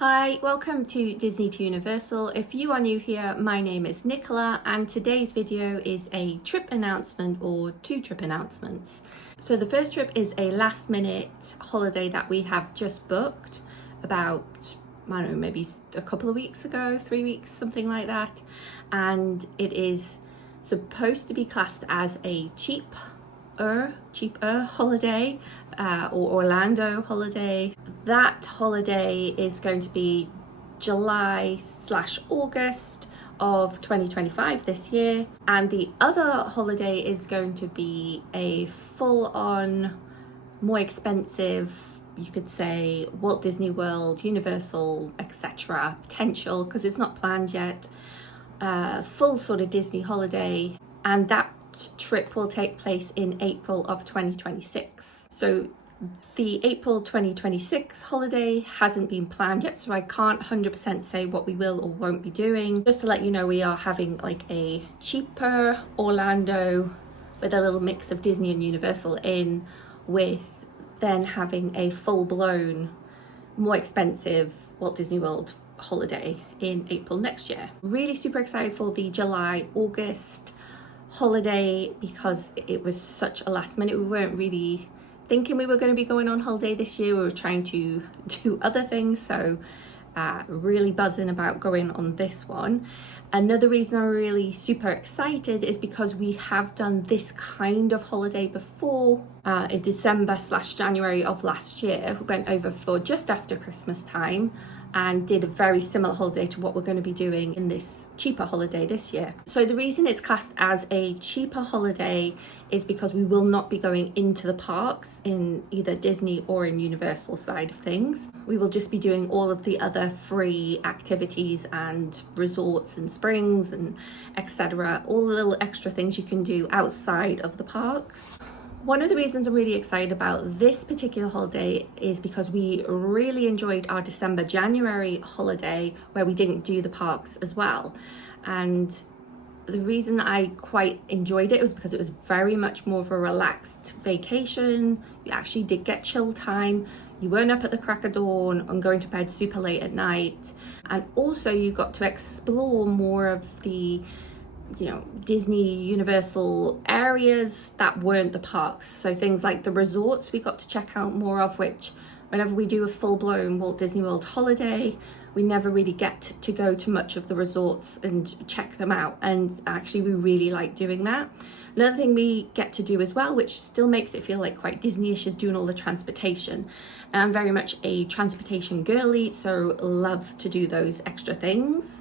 Hi, welcome to Disney to Universal. If you are new here, my name is Nicola and today's video is a trip announcement or two trip announcements. So the first trip is a last minute holiday that we have just booked about, I don't know, maybe a couple of weeks ago, 3 weeks, something like that. And it is supposed to be classed as a cheaper holiday or Orlando holiday. That holiday is going to be July/August of 2025 this year, and the other holiday is going to be a full-on, more expensive, you could say, Walt Disney World, Universal, etc. potential, because it's not planned yet, full sort of Disney holiday, and that trip will take place in April of 2026. So the April 2026 holiday hasn't been planned yet, so I can't 100% say what we will or won't be doing. Just to let you know, we are having like a cheaper Orlando with a little mix of Disney and Universal in, with then having a full-blown, more expensive Walt Disney World holiday in April next year. Really super excited for the July-August holiday because it was such a last minute. We weren't really thinking we were going to be going on holiday this year. We were trying to do other things, so really buzzing about going on this one. Another reason I'm really super excited is because we have done this kind of holiday before in December/January of last year. We went over for just after Christmas time and did a very similar holiday to what we're going to be doing in this cheaper holiday this year. So the reason it's classed as a cheaper holiday is because we will not be going into the parks in either Disney or in Universal side of things. We will just be doing all of the other free activities and resorts and springs and etc. All the little extra things you can do outside of the parks. One of the reasons I'm really excited about this particular holiday is because we really enjoyed our December-January holiday where we didn't do the parks as well. And the reason I quite enjoyed it was because it was very much more of a relaxed vacation. You actually did get chill time. You weren't up at the crack of dawn and going to bed super late at night. And also you got to explore more of the Disney Universal areas that weren't the parks. So things like the resorts we got to check out more of, which whenever we do a full-blown Walt Disney World holiday, we never really get to go to much of the resorts and check them out, and actually we really like doing that. Another thing we get to do as well, which still makes it feel like quite Disney-ish, is doing all the transportation. And I'm very much a transportation girly, so love to do those extra things.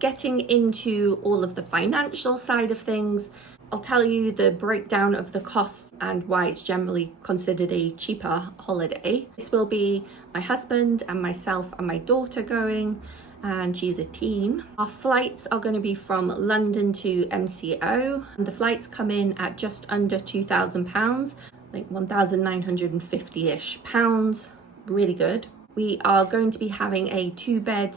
Getting into all of the financial side of things, I'll tell you the breakdown of the costs and why it's generally considered a cheaper holiday. This will be my husband and myself and my daughter going, and she's a teen. Our flights are going to be from London to MCO, and the flights come in at just under £2,000, like 1,950-ish pounds. Really good. We are going to be having a 2-bed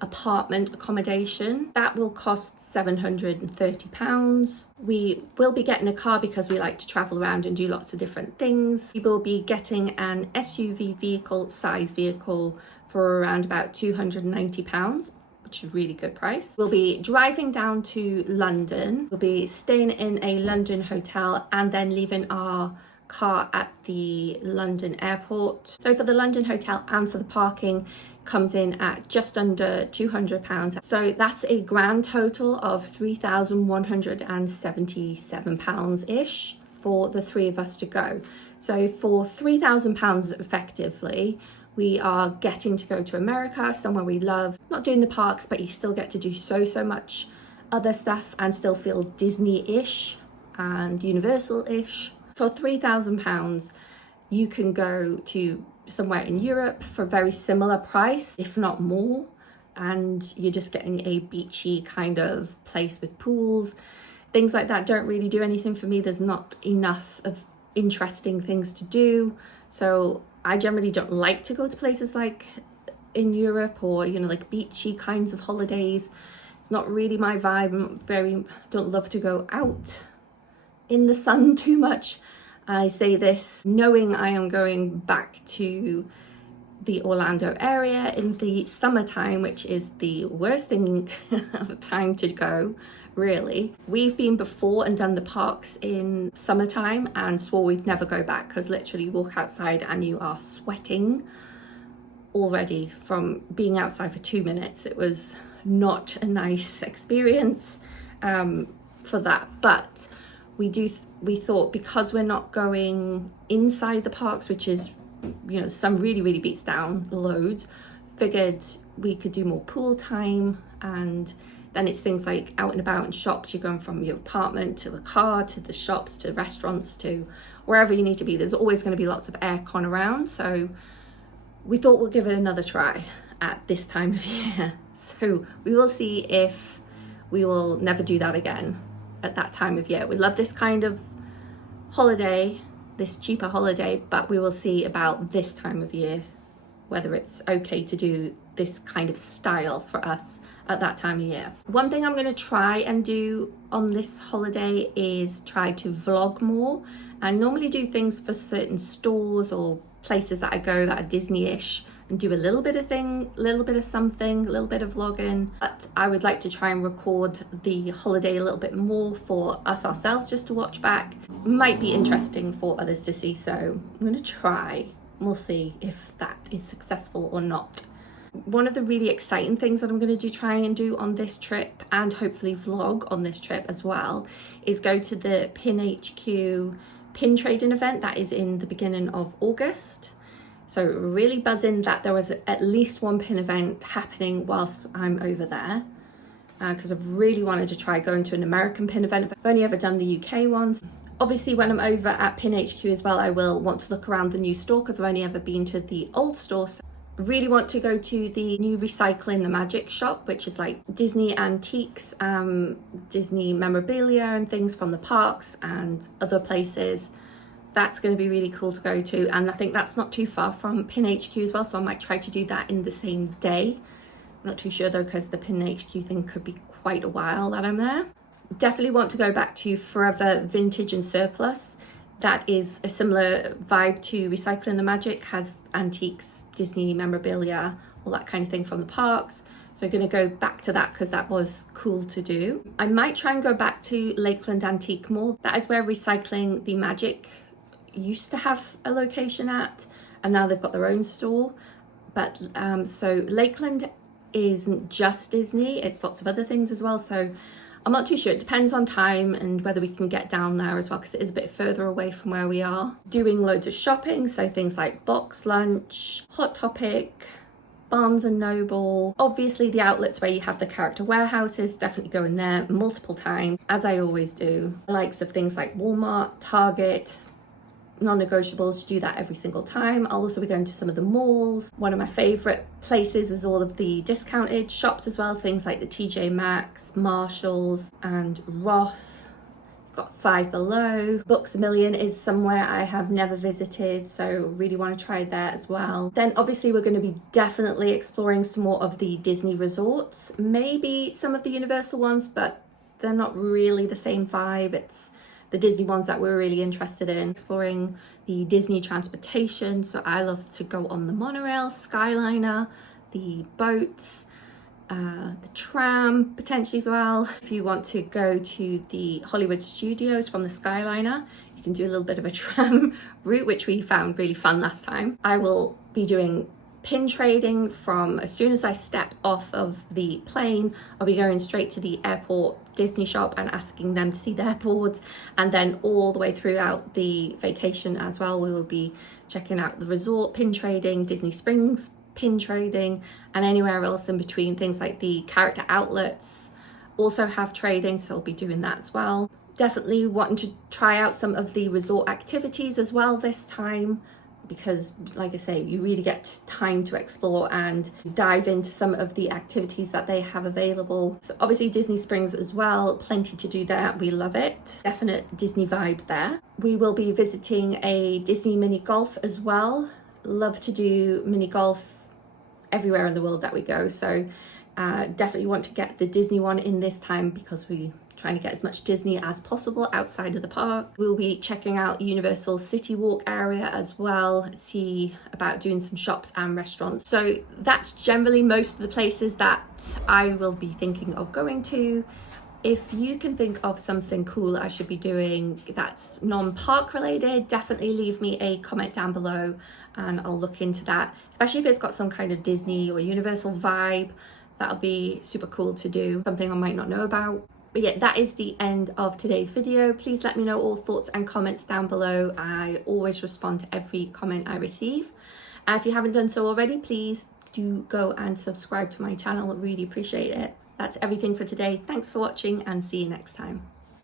apartment accommodation that will cost £730. We will be getting a car because we like to travel around and do lots of different things. We will be getting an SUV size vehicle for around about £290, which is a really good price. We'll be driving down to London. We'll be staying in a London hotel and then leaving our car at the London airport. So for the London hotel and for the parking, comes in at just under £200. So that's a grand total of £3,177-ish for the three of us to go. So for £3,000 effectively, we are getting to go to America, somewhere we love. Not doing the parks, but you still get to do so much other stuff and still feel Disney-ish and Universal-ish. For £3,000, you can go to somewhere in Europe for a very similar price, if not more, and you're just getting a beachy kind of place with pools. Things like that don't really do anything for me. There's not enough of interesting things to do, so I generally don't like to go to places like in Europe or like beachy kinds of holidays. It's not really my vibe. Don't love to go out in the sun too much. I say this knowing I am going back to the Orlando area in the summertime, which is the worst thing time to go, really. We've been before and done the parks in summertime and swore we'd never go back, because literally you walk outside and you are sweating already from being outside for 2 minutes. It was not a nice experience for that, but we thought, because we're not going inside the parks, which is, you know, some really beats down loads, figured we could do more pool time. And then it's things like out and about in shops. You're going from your apartment to the car to the shops to restaurants to wherever you need to be. There's always going to be lots of aircon around, so we thought we'll give it another try at this time of year. So we will see if we will never do that again at that time of year. We love this kind of holiday, this cheaper holiday, but we will see about this time of year whether it's okay to do this kind of style for us at that time of year. One thing I'm going to try and do on this holiday is try to vlog more. I normally do things for certain stores or places that I go that are Disney-ish, and do a little bit of something, a little bit of vlogging. But I would like to try and record the holiday a little bit more for us ourselves, just to watch back. Might be interesting for others to see, so I'm going to try. We'll see if that is successful or not. One of the really exciting things that I'm going to try and do on this trip, and hopefully vlog on this trip as well, is go to the Pin HQ pin trading event that is in the beginning of August. So really buzzing that there was at least one pin event happening whilst I'm over there, because I've really wanted to try going to an American pin event. I've only ever done the UK ones. Obviously when I'm over at Pin HQ as well, I will want to look around the new store, because I've only ever been to the old store. So I really want to go to the new Recycling the Magic shop, which is like Disney antiques, Disney memorabilia and things from the parks and other places. That's going to be really cool to go to, and I think that's not too far from Pin HQ as well, so I might try to do that in the same day. I'm not too sure though, because the Pin HQ thing could be quite a while that I'm there. Definitely want to go back to Forever Vintage and Surplus. That is a similar vibe to Recycling the Magic, has antiques, Disney memorabilia, all that kind of thing from the parks. So I'm going to go back to that because that was cool to do. I might try and go back to Lakeland Antique Mall. That is where Recycling the Magic used to have a location at, and now they've got their own store. But so Lakeland isn't just Disney, it's lots of other things as well, so I'm not too sure. It depends on time and whether we can get down there as well, because it is a bit further away from where we are. Doing loads of shopping, so things like Box Lunch, Hot Topic, Barnes and Noble, obviously the outlets where you have the character warehouses, definitely go in there multiple times, as I always do. The likes of things like Walmart, Target, non-negotiables, do that every single time. I'll also be going to some of the malls. One of my favorite places is all of the discounted shops as well, things like the TJ Maxx, Marshalls and Ross. You've got Five Below. Books A Million is somewhere I have never visited, so really want to try there as well. Then obviously we're going to be definitely exploring some more of the Disney resorts, maybe some of the Universal ones, but they're not really the same vibe. It's the Disney ones that we're really interested in. Exploring the Disney transportation, so I love to go on the monorail, Skyliner, the boats, the tram potentially as well. If you want to go to the Hollywood Studios from the Skyliner, you can do a little bit of a tram route, which we found really fun last time. I will be doing pin trading from as soon as I step off of the plane. I'll be going straight to the airport Disney shop and asking them to see their boards, and then all the way throughout the vacation as well, we will be checking out the resort pin trading, Disney Springs pin trading, and anywhere else in between. Things like the character outlets also have trading, so I'll be doing that as well. Definitely wanting to try out some of the resort activities as well this time, because like I say, you really get time to explore and dive into some of the activities that they have available. So obviously Disney Springs as well, plenty to do there, we love it. Definite Disney vibe there. We will be visiting a Disney mini golf as well. Love to do mini golf everywhere in the world that we go, so definitely want to get the Disney one in this time, because we trying to get as much Disney as possible outside of the park. We'll be checking out Universal City Walk area as well, see about doing some shops and restaurants. So that's generally most of the places that I will be thinking of going to. If you can think of something cool I should be doing that's non-park related, definitely leave me a comment down below and I'll look into that, especially if it's got some kind of Disney or Universal vibe. That'll be super cool to do, something I might not know about. But yeah, that is the end of today's video. Please let me know all thoughts and comments down below. I always respond to every comment I receive. And if you haven't done so already, please do go and subscribe to my channel. I really appreciate it. That's everything for today. Thanks for watching and see you next time.